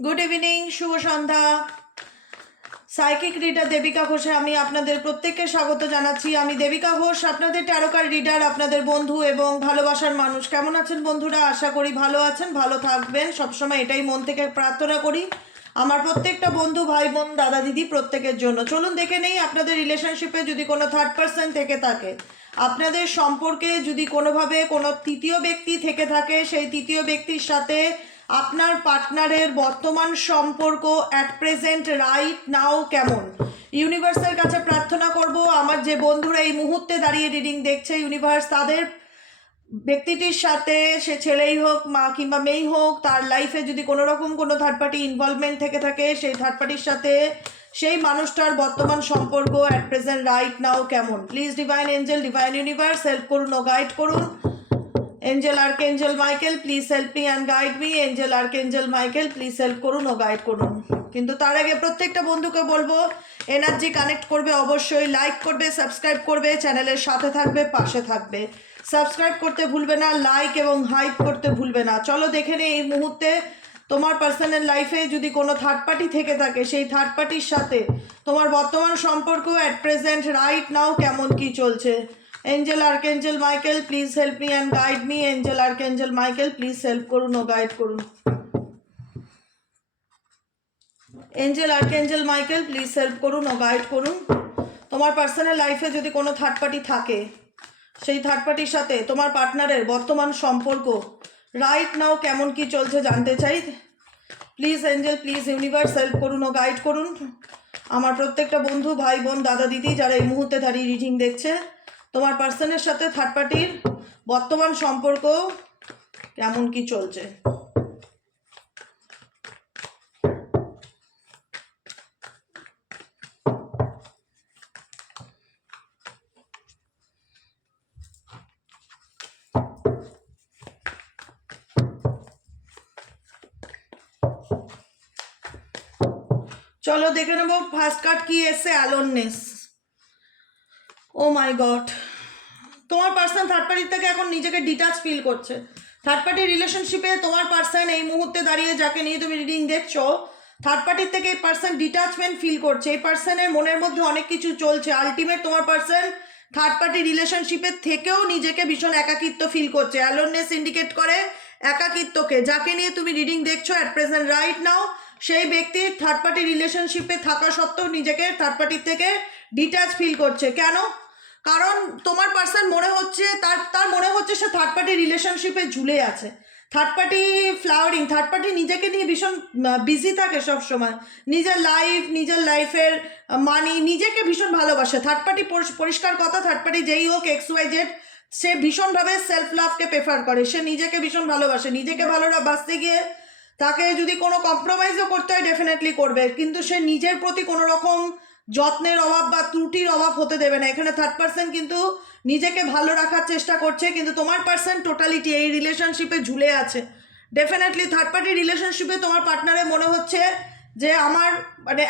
Good evening, শুভ সন্ধ্যা। Psychic reader Devika ঘোষে আমি আপনাদের প্রত্যেককে স্বাগত জানাচ্ছি। আমি দেবিকা ঘোষ, আপনাদের ট্যারোকার রিডার, আপনাদের বন্ধু এবং ভালোবাসার মানুষ। কেমন আছেন বন্ধুরা? আশা করি ভালো আছেন, ভালো থাকবেন। সবসময় এটাই মন থেকে প্রার্থনা করি আমার প্রত্যেকটা বন্ধু, ভাই বোন, দাদা দিদি প্রত্যেকের জন্য। চলুন দেখে নেই আপনাদের রিলেশনশিপে যদি কোনো থার্ড পার্সন থেকে থাকে, আপনাদের সম্পর্কে যদি কোনোভাবে কোনো তৃতীয় ব্যক্তি থেকে থাকে, সেই তৃতীয় ব্যক্তির সাথে আপনার পার্টনারের বর্তমান সম্পর্ক অ্যাট প্রেজেন্ট রাইট নাও কেমন। ইউনিভার্সের কাছে প্রার্থনা করব আমার যে বন্ধুরা এই মুহূর্তে দাঁড়িয়ে রিডিং দেখছে, ইউনিভার্স তাদের ব্যক্তিটির সাথে, সে ছেলেই হোক মা কিংবা মেয়েই হোক, তার লাইফে যদি কোনো রকম কোনো থার্ড পার্টি ইনভলভমেন্ট থেকে থাকে, সেই থার্ড পার্টির সাথে সেই মানুষটার বর্তমান সম্পর্ক অ্যাট প্রেজেন্ট রাইট নাও কেমন। Please divine angel, divine universe help করুন ও গাইড করুন। Angel archangel Michael please help me and guide me. Angel archangel Michael please help করুন ও গাইড করুন। কিন্তু তার আগে প্রত্যেকটা বন্ধুকে বলবো, এনার্জি কানেক্ট করবে অবশ্যই, লাইক করবে, সাবস্ক্রাইব করবে, চ্যানেলের সাথে থাকবে, পাশে থাকবে। সাবস্ক্রাইব করতে ভুলবে না, লাইক এবং হাইপ করতে ভুলবে না। চলো দেখে নিই এই মুহূর্তে তোমার পার্সোনাল লাইফে যদি কোনো থার্ড পার্টি থেকে থাকে, সেই থার্ড পার্টির সাথে তোমার বর্তমান সম্পর্ক অ্যাট প্রেজেন্ট রাইট নাও কেমন কি চলছে। Angel archangel Michael please help me and guide me. Angel archangel Michael please help করুন ও গাইড করুন। Angel archangel Michael please help করুন ও গাইড করুন। তোমার পার্সোনাল লাইফে যদি কোনো থার্ড পার্টি থাকে, সেই থার্ড পার্টির সাথে তোমার পার্টনারের বর্তমান সম্পর্ক রাইট নাও কেমন কি চলছে জানতে চাই। Please Angel, please universe help করুন ও গাইড করুন আমার প্রত্যেকটা বন্ধু, ভাই বোন, দাদা দিদি যারা এই মুহূর্তে দাঁড়িয়ে রিডিং দেখছে, তোমার পার্সনের সাথে থার্ড পার্টির বর্তমান সম্পর্ক কেমন কি চলছে। চলো দেখে নেবো ফার্স্ট কার্ড কি এসছে। অ্যালোননেস। ও মাই গড, তোমার পার্সন থার্ড পার্টির থেকে এখন নিজেকে ডিটাচ ফিল করছে। থার্ড পার্টির রিলেশনশিপে তোমার পার্সন এই মুহূর্তে দাঁড়িয়ে যাকে নিয়ে তুমি রিডিং দেখছো, থার্ড পার্টির থেকে এই পার্সন ডিটাচমেন্ট ফিল করছে। এই পার্সনের মনের মধ্যে অনেক কিছু চলছে। আলটিমেট তোমার পার্সন থার্ড পার্টি রিলেশনশিপের থেকেও নিজেকে ভীষণ একাকিত্ব ফিল করছে। অ্যালোননেস ইন্ডিকেট করে একাকিত্বকে। যাকে নিয়ে তুমি রিডিং দেখছো অ্যাট প্রেজেন্ট রাইট নাও, সেই ব্যক্তির থার্ড পার্টি রিলেশনশিপে থাকা সত্ত্বেও নিজেকে থার্ড পার্টির থেকে ডিটাচ ফিল করছে। কেন? কারণ তোমার পার্সন মনে হচ্ছে তার মনে হচ্ছে সে থার্ড পার্টি রিলেশনশিপে ঝুলে আছে। Third party flowering, third party নিজেকে নিয়ে ভীষণ বিজি থাকে সব সময়। নিজের লাইফ, নিজের লাইফের মানি, নিজেকে ভীষণ ভালোবাসে। থার্ড পার্টি পরিষ্কার কথা, থার্ড পার্টি যেই হোক এক্স ওয়াই জেড, সে ভীষণভাবে সেলফ লাভকে প্রেফার করে। সে নিজেকে ভীষণ ভালোবাসে। নিজেকে ভালোবাসতে গিয়ে তাকে যদি কোনো কম্প্রোমাইজও করতে হয় ডেফিনেটলি করবে, কিন্তু সে নিজের প্রতি কোনো রকম যত্নের অভাব বা ত্রুটির অভাব হতে দেবে না। এখানে থার্ড পার্সন কিন্তু নিজেকে ভালো রাখার চেষ্টা করছে, কিন্তু তোমার পার্সন টোটালিটি এই রিলেশনশিপে ঝুলে আছে। ডেফিনেটলি থার্ড পার্টি রিলেশনশিপে তোমার পার্টনারে মনে হচ্ছে যে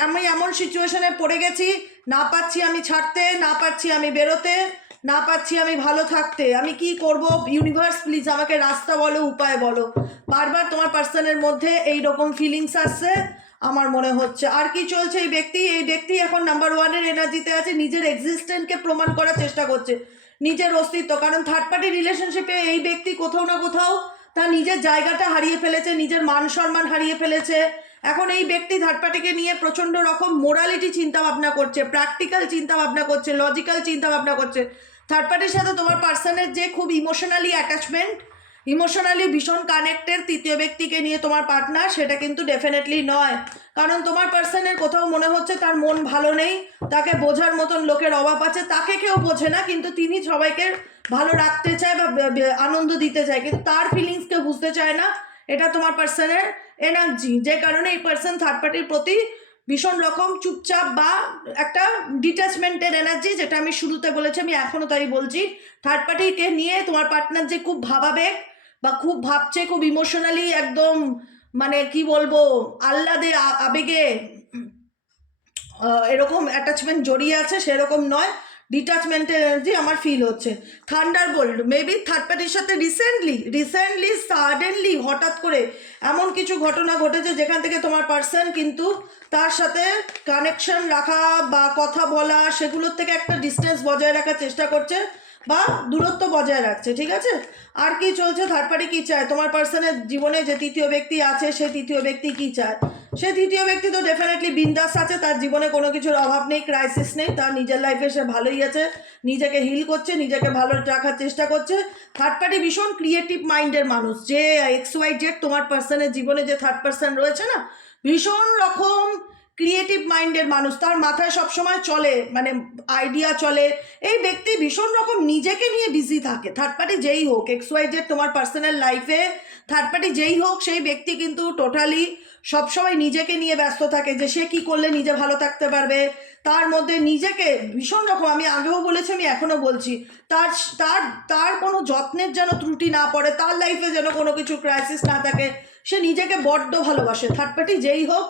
আমি এমন সিচুয়েশনে পড়ে গেছি, না পাচ্ছি আমি ছাড়তে, না পাচ্ছি আমি বেরোতে, না পাচ্ছি আমি ভালো থাকতে, আমি কি করব? ইউনিভার্স প্লিজ আমাকে রাস্তা বলো, উপায় বলো। বারবার তোমার পার্সনের মধ্যে এই রকম ফিলিংস আসছে আমার মনে হচ্ছে। আর কি চলছে? এই ব্যক্তি এখন নাম্বার ওয়ানের এনার্জিতে আছে। নিজের এক্সিস্টেন্সকে প্রমাণ করার চেষ্টা করছে, নিজের অস্তিত্ব। কারণ থার্ড পার্টি রিলেশনশিপে এই ব্যক্তি কোথাও না কোথাও তার নিজের জায়গাটা হারিয়ে ফেলেছে, নিজের মান সম্মান হারিয়ে ফেলেছে। এখন এই ব্যক্তি থার্ড পার্টিকে নিয়ে প্রচণ্ড রকম মোরালিটি চিন্তা ভাবনা করছে, প্র্যাকটিক্যাল চিন্তা ভাবনা করছে, লজিক্যাল চিন্তা ভাবনা করছে। থার্ড পার্টির সাথে তোমার পার্সনের যে খুব ইমোশনালি অ্যাটাচমেন্ট, ইমোশনালি ভীষণ কানেক্টেড তৃতীয় ব্যক্তিকে নিয়ে তোমার পার্টনার, সেটা কিন্তু ডেফিনেটলি নয়। কারণ তোমার পার্সনের কোথাও মনে হচ্ছে তার মন ভালো নেই, তাকে বোঝার মতন লোকের অভাব আছে। তাকে কেউ বোঝে না, কিন্তু তিনি সবাইকে ভালো রাখতে চায় বা আনন্দ দিতে চায়, কিন্তু তার ফিলিংস কেউ বুঝতে চায় না। এটা তোমার পার্সনের এনার্জি, যে কারণে এই পার্সন থার্ড পার্টির প্রতি ভীষণ রকম চুপচাপ বা একটা ডিট্যাচমেন্টের এনার্জি, যেটা আমি শুরুতে বলেছি, আমি এখনও তাই বলছি। থার্ড পার্টিকে নিয়ে তোমার পার্টনার যে খুব ভাবাবেগ বা খুব ভাবছে, খুব ইমোশনালি একদম, মানে কি বলবো, আহ্লাদে আবেগে এরকম অ্যাটাচমেন্ট জড়িয়ে আছে, সেরকম নয়। ডিটাচমেন্টের এনার্জি আমার ফিল হচ্ছে। থান্ডারবোল্ট, মেবি থার্ড পার্টির সাথে রিসেন্টলি সাডেনলি হঠাৎ করে এমন কিছু ঘটনা ঘটেছে যেখান থেকে তোমার পার্সন কিন্তু তার সাথে কানেকশন রাখা বা কথা বলা সেগুলোর থেকে একটা ডিস্টেন্স বজায় রাখার চেষ্টা করছে বা দূরত্ব বজায় রাখছে। ঠিক আছে, আর কি চলছে? থার্ড পার্টি কী চায়? তোমার পার্সনের জীবনে যে তৃতীয় ব্যক্তি আছে সে তৃতীয় ব্যক্তি কী চায়? সে তৃতীয় ব্যক্তি তো ডেফিনেটলি বিন্দাস আছে, তার জীবনে কোনো কিছুর অভাব নেই, ক্রাইসিস নেই, তার নিজের লাইফে সে ভালোই আছে, নিজেকে হিল করছে, নিজেকে ভালো রাখার চেষ্টা করছে। থার্ড পার্টি ভীষণ ক্রিয়েটিভ মাইন্ডের মানুষ। যে XYZ তোমার পার্সনের জীবনে যে থার্ড পার্সন রয়েছে না, ভীষণ রকম ক্রিয়েটিভ মাইন্ডের মানুষ, তার মাথায় সবসময় চলে, মানে আইডিয়া চলে। এই ব্যক্তি ভীষণ রকম নিজেকে নিয়ে বিজি থাকে। থার্ড পার্টি যেই হোক, XYZ তোমার পার্সোনাল লাইফে থার্ড পার্টি যেই হোক, সেই ব্যক্তি কিন্তু টোটালি সবসময় নিজেকে নিয়ে ব্যস্ত থাকে, যে সে কী করলে নিজে ভালো থাকতে পারবে। তার মধ্যে নিজেকে ভীষণ রকম, আমি আগেও বলেছি, আমি এখনও বলছি, তার তার তার কোনো যত্নের যেন ত্রুটি না পড়ে, তার লাইফে যেন কোনো কিছু ক্রাইসিস না থাকে। সে নিজেকে বড্ড ভালোবাসে। থার্ড পার্টি যেই হোক,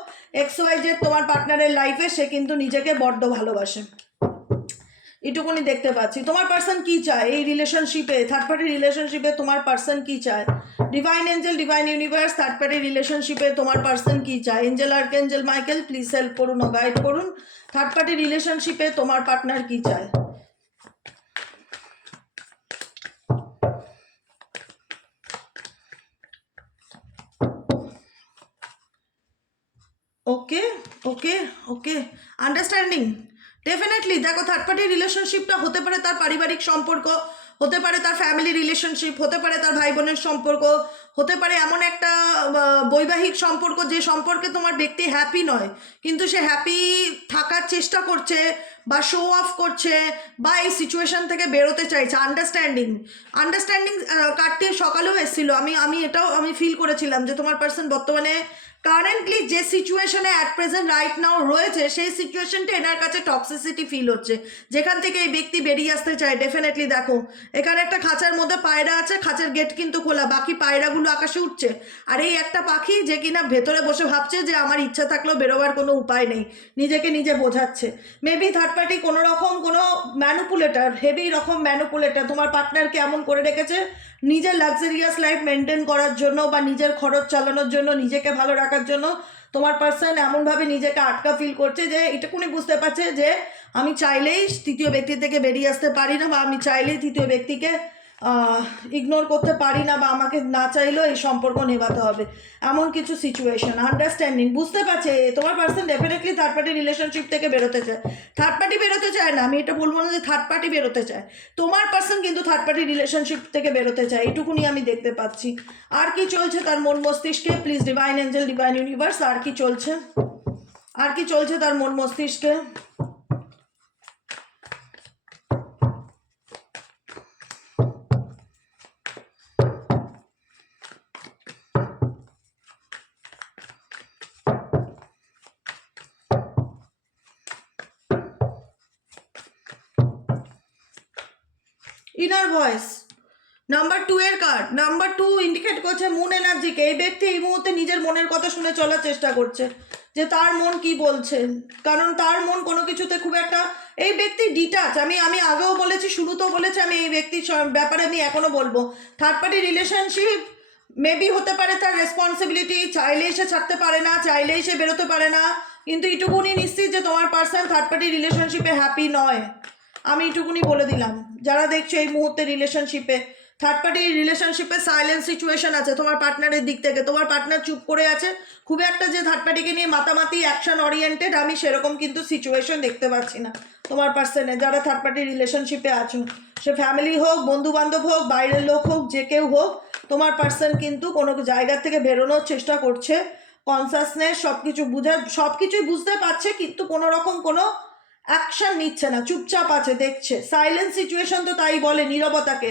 XYZ তোমার পার্টনারের লাইফে, সে কিন্তু নিজেকে বড্ড ভালোবাসে, এটুকুনি দেখতে পাচ্ছি। তোমার পার্সন কি চায় এই রিলেশনশিপে? থার্ড পার্টি রিলেশনশিপে তোমার পার্সন কি চায়? Divine angel, divine universe, third party রিলেশনশিপে তোমার পার্সন কি চায়? Angel, archangel Michael, please help করুন ও গাইড করুন। থার্ড পার্টি রিলেশনশিপে তোমার পার্টনার কি চায়? ওকে ওকে ওকে, আন্ডারস্ট্যান্ডিং। ডেফিনেটলি দেখো, থার্ড পার্টি রিলেশনশিপটা হতে পারে তার পারিবারিক সম্পর্ক, হতে পারে তার ফ্যামিলি রিলেশনশিপ, হতে পারে তার ভাই বোনের সম্পর্ক, হতে পারে এমন একটা বৈবাহিক সম্পর্ক যে সম্পর্কে তোমার ব্যক্তি হ্যাপি নয়, কিন্তু সে হ্যাপি থাকার চেষ্টা করছে বা শো অফ করছে বা এই সিচুয়েশন থেকে বেরোতে চাইছে। আন্ডারস্ট্যান্ডিং কার্ডটি সকালেও এসেছিলো, আমি এটাও আমি ফিল করেছিলাম যে তোমার পার্সন বর্তমানে কারেন্টলি যে সিচুয়েশনে অ্যাট প্রেজেন্ট রাইট নাও রয়েছে, সেই সিচুয়েশনটা এনার কাছে টক্সিসিটি ফিল হচ্ছে, যেখান থেকে এই ব্যক্তি বেরিয়ে আসতে চায়। ডেফিনেটলি দেখো, এখানে একটা খাঁচার মধ্যে পায়রা আছে, খাঁচার গেট কিন্তু খোলা, বাকি পায়রাগুলো আকাশে উঠছে, আর এই একটা পাখি যে কিনা ভেতরে বসে ভাবছে যে আমার ইচ্ছা থাকলেও বেরোবার কোনো উপায় নেই, নিজেকে নিজে বোঝাচ্ছে। মেবি থার্ড পার্টি কোনো রকম কোনো ম্যানুপুলেটার, হেভি রকম ম্যানুপুলেটার তোমার পার্টনারকে এমন করে রেখেছে নিজের লাক্সারিয়াস লাইফ মেনটেন করার জন্য বা নিজের খরচ চালানোর জন্য, নিজেকে ভালো রাখার জন্য তোমার পার্সন এমনভাবে নিজেকে আটকা ফিল করছে যে এটুকুনি বুঝতে পারছে যে আমি চাইলেই তৃতীয় ব্যক্তি থেকে বেরিয়ে আসতে পারি না, বা আমি চাইলেই তৃতীয় ব্যক্তিকে ইগনোর করতে পারি না, বা আমাকে না চাইলেও এই সম্পর্ক নেভাতে হবে, এমন কিছু সিচুয়েশন। আন্ডারস্ট্যান্ডিং, বুঝতে পারছে তোমার person definitely third party relationship থেকে বেরোতে চায়। থার্ড পার্টি বেরোতে চায় না, আমি এটা বলবো না যে থার্ড পার্টি বেরোতে চায়, তোমার পার্সন কিন্তু থার্ড পার্টি রিলেশনশিপ থেকে বেরোতে চায়, এইটুকুনি আমি দেখতে পাচ্ছি। আর কি চলছে তার মন মস্তিষ্কে? Please divine angel, divine universe, আর কি চলছে? আর কি চলছে তার মন মস্তিষ্কে? ইনার ভয়েস, নাম্বার 2 এর কার্ড। নাম্বার 2 ইন্ডিকেট করছে মুন এনার্জিকে। এই ব্যক্তি এই মুহূর্তে নিজের মনের কথা শুনে চলার চেষ্টা করছে, যে তার মন কি বলছে, কারণ তার মন কোনো কিছুতে খুব একটা, এই ব্যক্তি ডিটাচ। আমি আগেও বলেছি, শুরুতেও বলেছি, আমি এই ব্যক্তির ব্যাপারে আমি এখনও বলবো, থার্ড পার্টি রিলেশনশিপ মেবি হতে পারে তার রেসপন্সিবিলিটি, চাইলেই সে ছাড়তে পারে না, চাইলেই সে বেরোতে পারে না, কিন্তু এটুকুনি নিশ্চিত যে তোমার পার্সন থার্ড পার্টি রিলেশনশিপে হ্যাপি নয়। আমি এটুকুনি বলে দিলাম। যারা দেখছো এই মুহূর্তে রিলেশনশিপে, থার্ড পার্টি রিলেশনশিপে সাইলেন্ট সিচুয়েশন আছে তোমার পার্টনারের দিক থেকে, তোমার পার্টনার চুপ করে আছে, খুব একটা যে থার্ড পার্টিকে নিয়ে মাতামাতি অ্যাকশন ওরিয়েন্টেড, আমি সেরকম কিন্তু সিচুয়েশন দেখতে পাচ্ছি না তোমার পার্সনে। যারা থার্ড পার্টি রিলেশনশিপে আছো, সে ফ্যামিলি হোক, বন্ধু বান্ধব হোক, বাইরের লোক হোক, যে কেউ হোক, তোমার পার্সন কিন্তু কোনো জায়গা থেকে বেরোনোর চেষ্টা করছে, কনসাসনেস সব কিছু বুঝে, সব কিছুই বুঝতে পারছে, কিন্তু কোনো রকম কোনো অ্যাকশন নিচ্ছে না, চুপচাপ আছে, দেখছে। সাইলেন্ট সিচুয়েশন তো তাই বলে, নীরবতাকে।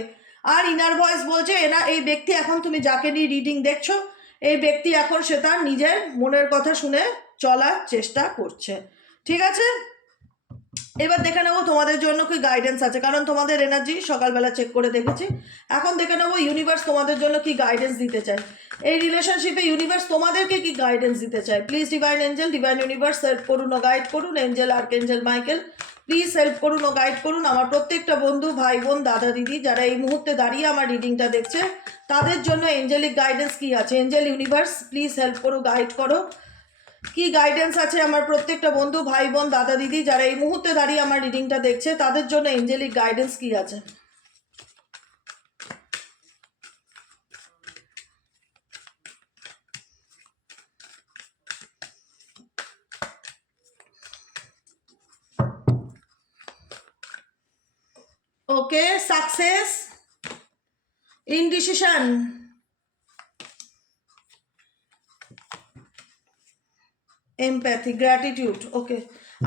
আর ইনার ভয়েস বলছে এই ব্যক্তি এখন, তুমি যাকে নিয়ে রিডিং দেখছো, এই ব্যক্তি এখন সে তার নিজের মনের কথা শুনে চলার চেষ্টা করছে। ঠিক আছে, এবার দেখে নেবো তোমাদের জন্য কি গাইডেন্স আছে, কারণ তোমাদের এনার্জি সকালবেলা চেক করে দেখেছি। এখন দেখে নেবো ইউনিভার্স তোমাদের জন্য কি গাইডেন্স দিতে চায়, এই রিলেশনশিপে ইউনিভার্স তোমাদেরকে কি গাইডেন্স দিতে চায়। Please divine angel, divine universe help করুন ও গাইড করুন। Angel, archangel Michael, please help করুন ও গাইড করুন আমার প্রত্যেকটা বন্ধু, ভাই বোন, দাদা দিদি যারা এই মুহূর্তে দাঁড়িয়ে আমার রিডিংটা দেখছে, তাদের জন্য এঞ্জেলিক গাইডেন্স কি আছে। এঞ্জেল ইউনিভার্স প্লিজ হেল্প করো, গাইড করো, কি গাইডেন্স আছে আমার প্রত্যেকটা বন্ধু, ভাই বোন, দাদা দিদি যারা এই মুহূর্তে দাঁড়িয়ে আমার রিডিংটা দেখছে, তাদের জন্য এঞ্জেলিক গাইডেন্স কি আছে। ওকে, সাকসেস, ইনডিসিশন, এমপ্যাথি, গ্র্যাটিটিউড। ওকে,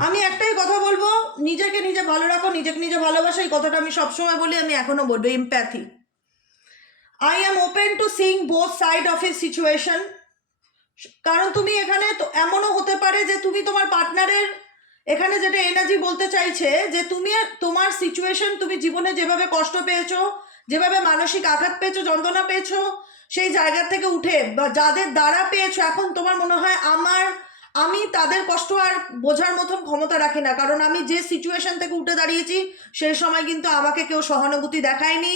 আমি একটাই কথা বলবো, নিজেকে নিজে ভালো রাখো, নিজেকে নিজে ভালোবাসো, এই কথাটা আমি সবসময় বলি, আমি এখনো বলবো, empathy. I am open to Singh both side of a situation. কারণ তুমি এখানে তো এমনও হতে পারে যে তুমি তোমার পার্টনারের, এখানে যেটা এনার্জি বলতে চাইছে যে তুমি তোমার সিচুয়েশন, তুমি জীবনে যেভাবে কষ্ট পেয়েছো, যেভাবে মানসিক আঘাত পেয়েছো, যন্ত্রণা পেয়েছো, সেই জায়গা থেকে উঠে বা যাদের দ্বারা পেয়েছো, এখন তোমার মনে হয় আমি তাদের কষ্ট আর বোঝার মতন ক্ষমতা রাখি না, কারণ আমি যে সিচুয়েশন থেকে উঠে দাঁড়িয়েছি সেই সময় কিন্তু আমাকে কেউ সহানুভূতি দেখায়নি,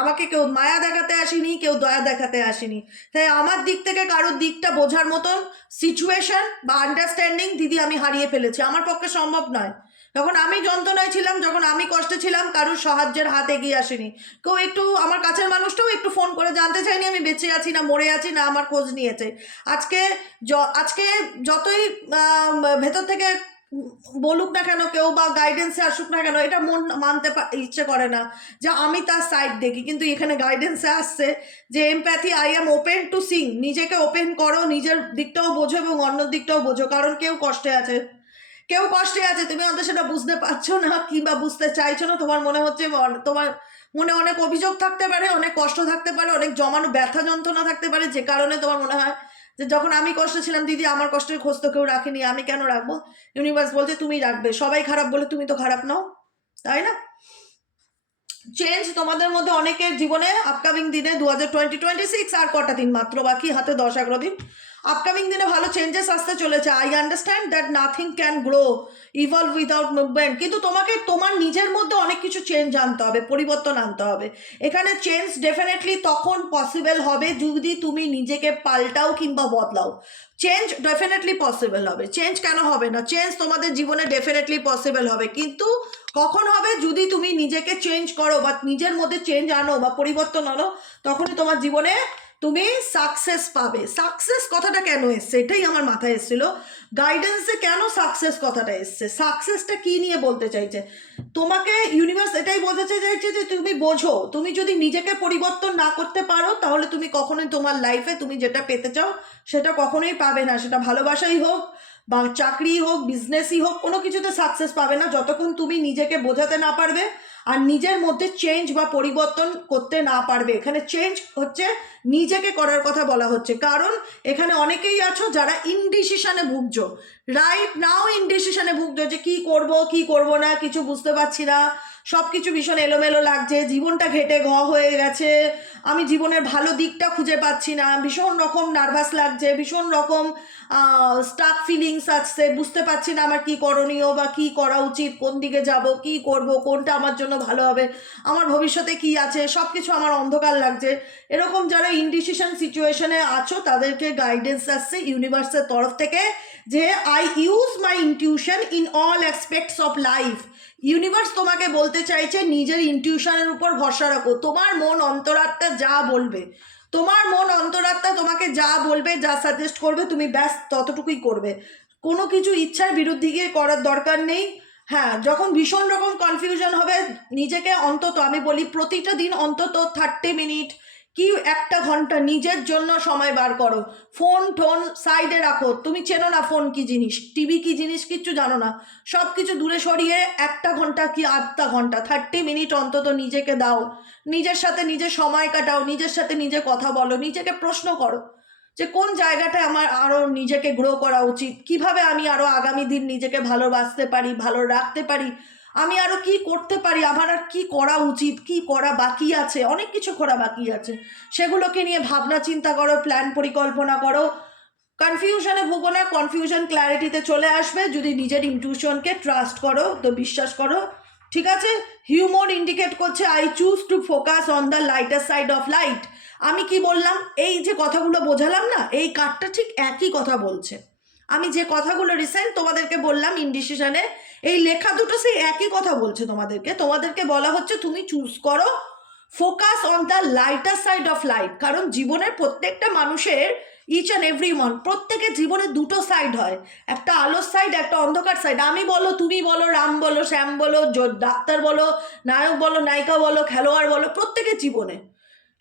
আমাকে কেউ মায়া দেখাতে আসেনি, কেউ দয়া দেখাতে আসেনি। তাই আমার দিক থেকে কারোর দিকটা বোঝার মতন সিচুয়েশন বা আন্ডারস্ট্যান্ডিং দিদি আমি হারিয়ে ফেলেছি, আমার পক্ষে সম্ভব নয়। যখন আমি যন্ত্রণায় ছিলাম, যখন আমি কষ্টে ছিলাম, কারোর সাহায্যের হাত এগিয়ে আসেনি। কেউ একটু আমার কাছের মানুষটাও একটু ফোন করে জানতে চাইনি আমি বেঁচে আছি না মরে আছি, না আমার খোঁজ নিয়েছে। আজকে আজকে যতই ভেতর থেকে বলুক না কেন কেউ বা গাইডেন্সে আসুক না কেন, এটা মন মানতে ইচ্ছে করে না যে আমি তার সাইড দেখি, কিন্তু এখানে গাইডেন্সে আসছে যে empathy, I am open to Singh. নিজেকে ওপেন করো, নিজের দিকটাও বোঝো এবং অন্য দিকটাও বোঝো, কারণ কেউ কষ্টে আছে, কেউ কষ্টে আছে, তুমি হয়তো সেটা বুঝতে পারছো না কিংবা বুঝতে চাইছো না। তোমার মনে হচ্ছে তোমার মনে অনেক অভিযোগ থাকতে পারে, অনেক কষ্ট থাকতে পারে, অনেক জমানো ব্যথা যন্ত্রণা থাকতে পারে, যে কারণে তোমার মনে হয় যে যখন আমি কষ্টে ছিলাম দিদি, আমার কষ্টের খোঁজ তো কেউ রাখেনি, আমি কেন রাখবো। ইউনিভার্স বলছে তুমি রাখবে, সবাই খারাপ বলে তুমি তো খারাপ নাও, তাই না। চেঞ্জ তোমাদের মধ্যে অনেকের জীবনে আপকামিং দিনে 2026 আর কটা দিন মাত্র বাকি, হাতে 10-11 দিন, আপকামিং দিনে ভালো চেঞ্জেস আসতে চলেছে। I understand that nothing can grow evolve without movement, কিন্তু তোমাকে তোমার নিজের মধ্যে অনেক কিছু চেঞ্জ আনতে হবে, পরিবর্তন আনতে হবে। এখানে চেঞ্জ ডেফিনেটলি তখন পসিবল হবে যদি তুমি নিজেকে পাল্টাও কিংবা বদলাও। চেঞ্জ ডেফিনেটলি পসিবল হবে, চেঞ্জ কেন হবে না, চেঞ্জ তোমাদের জীবনে ডেফিনেটলি পসিবল হবে, কিন্তু কখন হবে, যদি তুমি নিজেকে চেঞ্জ করো বা নিজের মধ্যে চেঞ্জ আনো বা পরিবর্তন আনো, তখনই তোমার জীবনে তুমি সাকসেস পাবে। সাকসেস কথাটা কেন এসছে, এটাই আমার মাথায় এসেছিল গাইডেন্সে, কেন সাকসেস কথাটা এসছে, সাকসেসটা কি নিয়ে বলতে চাইছে তোমাকে ইউনিভার্স, এটাই বলতে চাইছে যে তুমি বোঝো, তুমি যদি নিজেকে পরিবর্তন না করতে পারো তাহলে তুমি কখনোই তোমার লাইফে তুমি যেটা পেতে চাও সেটা কখনোই পাবে না। সেটা ভালোবাসাই হোক বা চাকরি হোক, বিজনেসই হোক, কোনো কিছুতে সাকসেস পাবে না যতক্ষণ তুমি নিজেকে বোঝাতে না পারবে আর নিজের মধ্যে চেঞ্জ বা পরিবর্তন করতে না পারবে। এখানে চেঞ্জ হচ্ছে নিজেকে করার কথা বলা হচ্ছে, কারণ এখানে অনেকেই আছো যারা ইনডিসিশনে ভুগছো, রাইট নাও ইনডিসিশনে ভুগছো, যে কি করব কি করব না কিছু বুঝতে পারছি না, সব কিছু ভীষণ এলোমেলো লাগছে, জীবনটা ঘেটে ঘ হয়ে গেছে, আমি জীবনের ভালো দিকটা খুঁজে পাচ্ছি না, ভীষণ রকম নার্ভাস লাগছে, ভীষণ রকম স্টাক ফিলিংস আসছে, বুঝতে পারছি না আমার কি করণীয় বা কি করা উচিত, কোন দিকে যাব, কি করব, কোনটা আমার জন্য ভালো হবে, আমার ভবিষ্যতে কি আছে, সব কিছু আমার অন্ধকার লাগছে। এরকম যারা ইনডিসিশন সিচুয়েশনে আছো তাদেরকে গাইডেন্স আসছে ইউনিভার্সের তরফ থেকে যে I use my intuition in all aspects of life. Universe তোমাকে বলতে চাইছে নিজের ইনটিউশনের উপর ভরসা রাখো, তোমার মন অন্তরাত্মা যা বলবে, তোমার মন অন্তরাত্মা তোমাকে যা বলবে, যা সাজেস্ট করবে, তুমি ব্যাস ততটুকুই করবে, কোনো কিছু ইচ্ছার বিরুদ্ধে গিয়ে করার দরকার নেই। হ্যাঁ, যখন ভীষণ রকম কনফিউশন হবে, নিজেকে অন্তত আমি বলি প্রতিটা দিন অন্তত 30 মিনিট কি 1 ঘন্টা নিজের জন্য সময় বার করো, ফোন টোন সাইডে রাখো, তুমি চেনো না ফোন কি জিনিস, টিভি কি জিনিস, কিচ্ছু জানো না, সব কিছু দূরে সরিয়ে 1 ঘন্টা কি 8 ঘন্টা 30 মিনিট অন্তত নিজেকে দাও, নিজের সাথে নিজে সময় কাটাও, নিজের সাথে নিজে কথা বলো, নিজেকে প্রশ্ন করো যে কোন জায়গাটায় আমার আরও নিজেকে গ্রো করা উচিত, কিভাবে আমি আরও আগামী দিন নিজেকে ভালোবাসতে পারি, ভালো রাখতে পারি, আমি আরও কি করতে পারি, আমার আর কি করা উচিত, কি করা বাকি আছে, অনেক কিছু করা বাকি আছে, সেগুলোকে নিয়ে ভাবনা চিন্তা করো, প্ল্যান পরিকল্পনা করো, কনফিউশনে ভুগো না, কনফিউশন ক্ল্যারিটিতে চলে আসবে যদি নিজের ইনটিউশনকে ট্রাস্ট করো, তো বিশ্বাস করো, ঠিক আছে। হিউমর ইন্ডিকেট করছে I choose to focus on the lighter side of light. আমি কি বললাম, এই যে কথাগুলো বোঝালাম না, এই কার্ডটা ঠিক একই কথা বলছে। আমি যে কথাগুলো রিসেন্ট তোমাদেরকে বললাম ইনডিসিশনে, এই লেখা দুটো সেই একই কথা বলছে তোমাদেরকে বলা হচ্ছে তুমি চুজ করো focus on the lighter side of light. কারণ জীবনের প্রত্যেকটা মানুষের ইচ অ্যান্ড এভরি ওয়ান, প্রত্যেকের জীবনে দুটো সাইড হয়, একটা আলোর সাইড, একটা অন্ধকার সাইড। আমি বলো, তুমি বলো, রাম বলো, শ্যাম বলো, ডাক্তার বলো, নায়ক বলো, নায়িকা বলো, খেলোয়াড় বলো, প্রত্যেকের জীবনে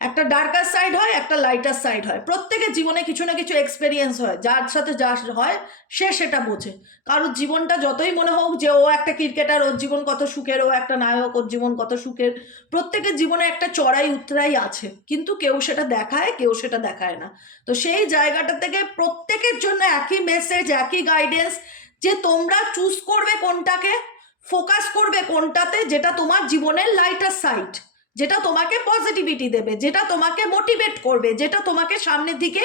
একটা ডার্কার সাইড হয়, একটা লাইটার সাইড হয়। প্রত্যেকের জীবনে কিছু না কিছু এক্সপেরিয়েন্স হয়, যার সাথে যা হয় সে সেটা বোঝে। কারোর জীবনটা যতই মনে হোক যে ও একটা ক্রিকেটার, ওর জীবন কত সুখের, ও একটা নায়ক, ওর জীবন কত সুখের, প্রত্যেকের জীবনে একটা চড়াই উতরাই আছে, কিন্তু কেউ সেটা দেখায়, কেউ সেটা দেখায় না। তো সেই জায়গাটা থেকে প্রত্যেকের জন্য একই মেসেজ, একই গাইডেন্স, যে তোমরা চুজ করবে কোনটাকে, ফোকাস করবে কোনটাতে, যেটা তোমার জীবনের লাইটার সাইড, যেটা তোমাকে পজিটিভিটি দেবে, যেটা তোমাকে মোটিভেট করবে, যেটা তোমাকে সামনের দিকে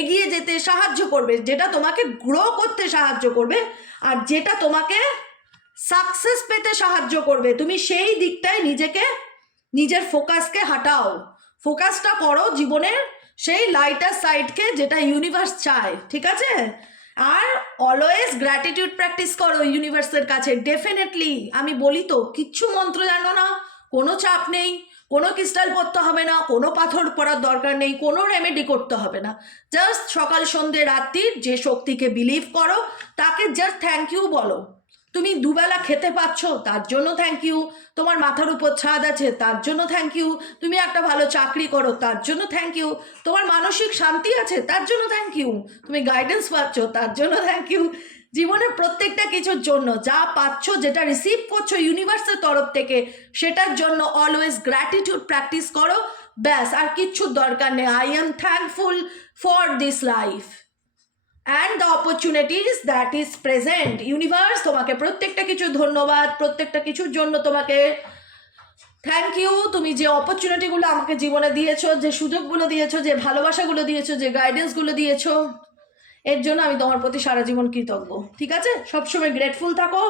এগিয়ে যেতে সাহায্য করবে, যেটা তোমাকে গ্রো করতে সাহায্য করবে, আর যেটা তোমাকে সাকসেস পেতে সাহায্য করবে। তুমি সেই দিকটায় নিজের ফোকাসকে হাঁটাও, ফোকাসটা করো জীবনের সেই লাইটার সাইডকে, যেটা ইউনিভার্স চায়, ঠিক আছে। আর অলওয়েজ গ্র্যাটিটিউড প্র্যাকটিস করো ইউনিভার্সের কাছে, ডেফিনেটলি। আমি বলি তো, কিচ্ছু মন্ত্র জানো না, কোনো চাপ নেই, কোনো ক্রিস্টাল পরতে হবে না, কোনো পাথর পরার দরকার নেই, কোনো রেমেডি করতে হবে না। জাস্ট সকাল সন্ধ্যে রাত্রির যে শক্তিকে বিলিভ করো তাকে জাস্ট থ্যাংক ইউ বলো। তুমি দুবেলা খেতে পাচ্ছ, তার জন্য থ্যাংক ইউ। তোমার মাথার উপর ছাদ আছে, তার জন্য থ্যাংক ইউ। তুমি একটা ভালো চাকরি করো, তার জন্য থ্যাংক ইউ। তোমার মানসিক শান্তি আছে, তার জন্য থ্যাংক ইউ। তুমি গাইডেন্স পাচ্ছ, তার জন্য থ্যাংক ইউ। জীবনের প্রত্যেকটা কিছুর জন্য, যা পাচ্ছ, যেটা রিসিভ করছো ইউনিভার্সের তরফ থেকে, সেটার জন্য অলওয়েজ গ্র্যাটিটিউড প্র্যাকটিস করো, ব্যাস। আর কিচ্ছুর দরকার নেই। I am thankful for this life and the opportunities that is present. Universe তোমাকে প্রত্যেকটা কিছু ধন্যবাদ, প্রত্যেকটা কিছুর জন্য তোমাকে থ্যাংক ইউ। তুমি যে অপরচুনিটিগুলো আমাকে জীবনে দিয়েছো, যে সুযোগগুলো দিয়েছো, যে ভালোবাসাগুলো দিয়েছো, যে গাইডেন্সগুলো দিয়েছো, এর জন্য আমি তোমার প্রতি সারা জীবন কৃতজ্ঞ, ঠিক আছে। সবসময় গ্রেটফুল থাকো,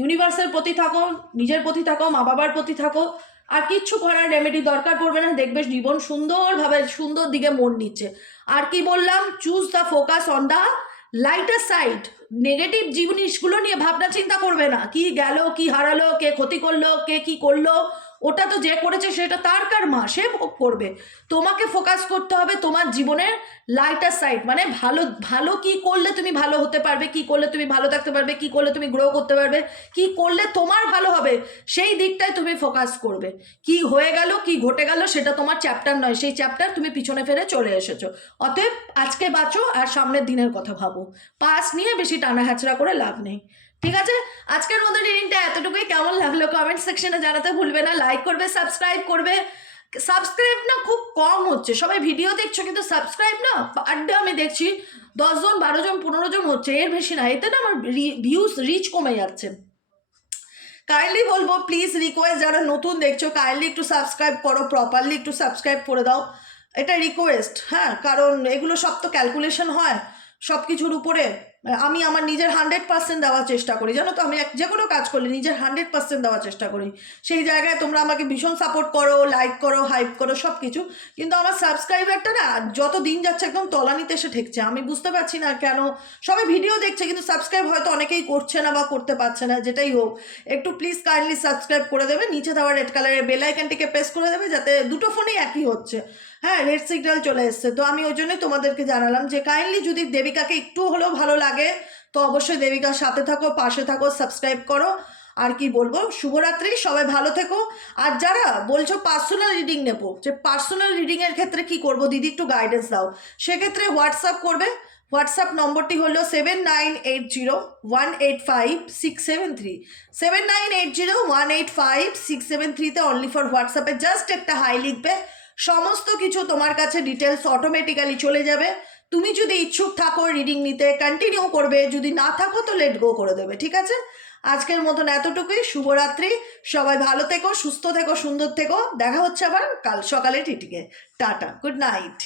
ইউনিভার্সের প্রতি থাকো, নিজের প্রতি থাকো, মা বাবার প্রতি থাকো। আর কিচ্ছু করার রেমেডি দরকার পড়বে না, দেখবে জীবন সুন্দরভাবে সুন্দর দিকে মোড় নিচ্ছে। আর কি বললাম, choose the focus on the lighter side. Negative জিনিসগুলো নিয়ে ভাবনা চিন্তা করবে না, কি গেল, কি হারালো, কে ক্ষতি করলো, কে কি করলো, ওটা তো যে করেছে সেটা তার কার্মা, সে ভোগ করবে। তোমাকে ফোকাস করতে হবে তোমার জীবনের লাইটার সাইড, মানে ভালো ভালো কি করলে তুমি ভালো হতে পারবে, কি করলে তুমি ভালো থাকতে পারবে, কি করলে তুমি গ্রো করতে পারবে, কি করলে তোমার ভালো হবে, সেই দিকটায় তুমি ফোকাস করবে। কি হয়ে গেল, কি ঘটে গেল, সেটা তোমার চ্যাপ্টার নয়, সেই চ্যাপ্টার তুমি পিছনে ফেলে চলে এসেছো। অতএব আজকে বাঁচো আর সামনের দিনের কথা ভাবো, পাস নিয়ে বেশি টানা হ্যাচড়া করে লাভ নেই, ঠিক আছে। আজকের মতো রিডিংটা এতটুকুই। কেমন লাগলো কমেন্ট সেকশনে জানাতে ভুলবে না। লাইক করবে, সাবস্ক্রাইব করবে। সাবস্ক্রাইব না খুব কম হচ্ছে, সবাই ভিডিও দেখছো কিন্তু সাবস্ক্রাইব না পার ডে আমি দেখছি 10 জন, 12 জন, 15 জন হচ্ছে, এর বেশি না। এতে না আমার ভিউজ রিচ কমে যাচ্ছে। কাইন্ডলি বলবো, প্লিজ রিকোয়েস্ট, যারা নতুন দেখছো কাইন্ডলি একটু সাবস্ক্রাইব করো, প্রপারলি একটু সাবস্ক্রাইব করে দাও, এটা রিকোয়েস্ট। হ্যাঁ, কারণ এগুলো সব তো ক্যালকুলেশন হয় সব কিছুর উপরে। আমি আমার নিজের 100% দেওয়ার চেষ্টা করি, জানো তো। আমি যে কোনো কাজ করলে নিজের 100% দেওয়ার চেষ্টা করি। সেই জায়গায় তোমরা আমাকে ভীষণ সাপোর্ট করো, লাইক করো, হাইপ করো, সব কিছু। কিন্তু আমার সাবস্ক্রাইবারটা না যত দিন যাচ্ছে একদম তলানিতে এসে ঠেকছে। আমি বুঝতে পারছি না কেন। সবাই ভিডিও দেখছে কিন্তু সাবস্ক্রাইব হয়তো অনেকেই করছে না বা করতে পারছে না, যেটাই হোক। একটু প্লিজ কাইন্ডলি সাবস্ক্রাইব করে দেবে, নিচে দেওয়া রেড কালারের বেল আইকনটিকে প্রেস করে দেবে, যাতে দুটো ফোনেই একই হচ্ছে। হ্যাঁ, রেড সিগন্যাল চলে এসছে। তো আমি ওই জন্যই তোমাদেরকে জানালাম যে কাইন্ডলি যদি দেবিকাকে একটু হলেও ভালো লাগে তো অবশ্যই দেবিকার সাথে থাকো, পাশে থাকো, সাবস্ক্রাইব করো। আর কি বলবো, শুভরাত্রি, সবাই ভালো থেকো। আর যারা বলছো পার্সোনাল রিডিং নেবো, যে পার্সোনাল রিডিংয়ের ক্ষেত্রে কি করবো দিদি, একটু গাইডেন্স দাও, সেক্ষেত্রে হোয়াটসঅ্যাপ করবে। হোয়াটসঅ্যাপ নম্বরটি হলো 7980185673, 7980185673। অনলি ফর হোয়াটসঅ্যাপে জাস্ট একটা হাই লিখবে, সমস্ত কিছু তোমার কাছে ডিটেলস অটোমেটিক্যালি চলে যাবে। তুমি যদি ইচ্ছুক থাকো রিডিং নিতে, কন্টিনিউ করবে, যদি না থাকো তো লেট গো করে দেবে, ঠিক আছে। আজকের মতন এতটুকুই। শুভরাত্রি, সবাই ভালো থেকো, সুস্থ থেকো, সুন্দর থেকো। দেখা হচ্ছে আবার কাল সকালে টিটিকে। Tata, good night.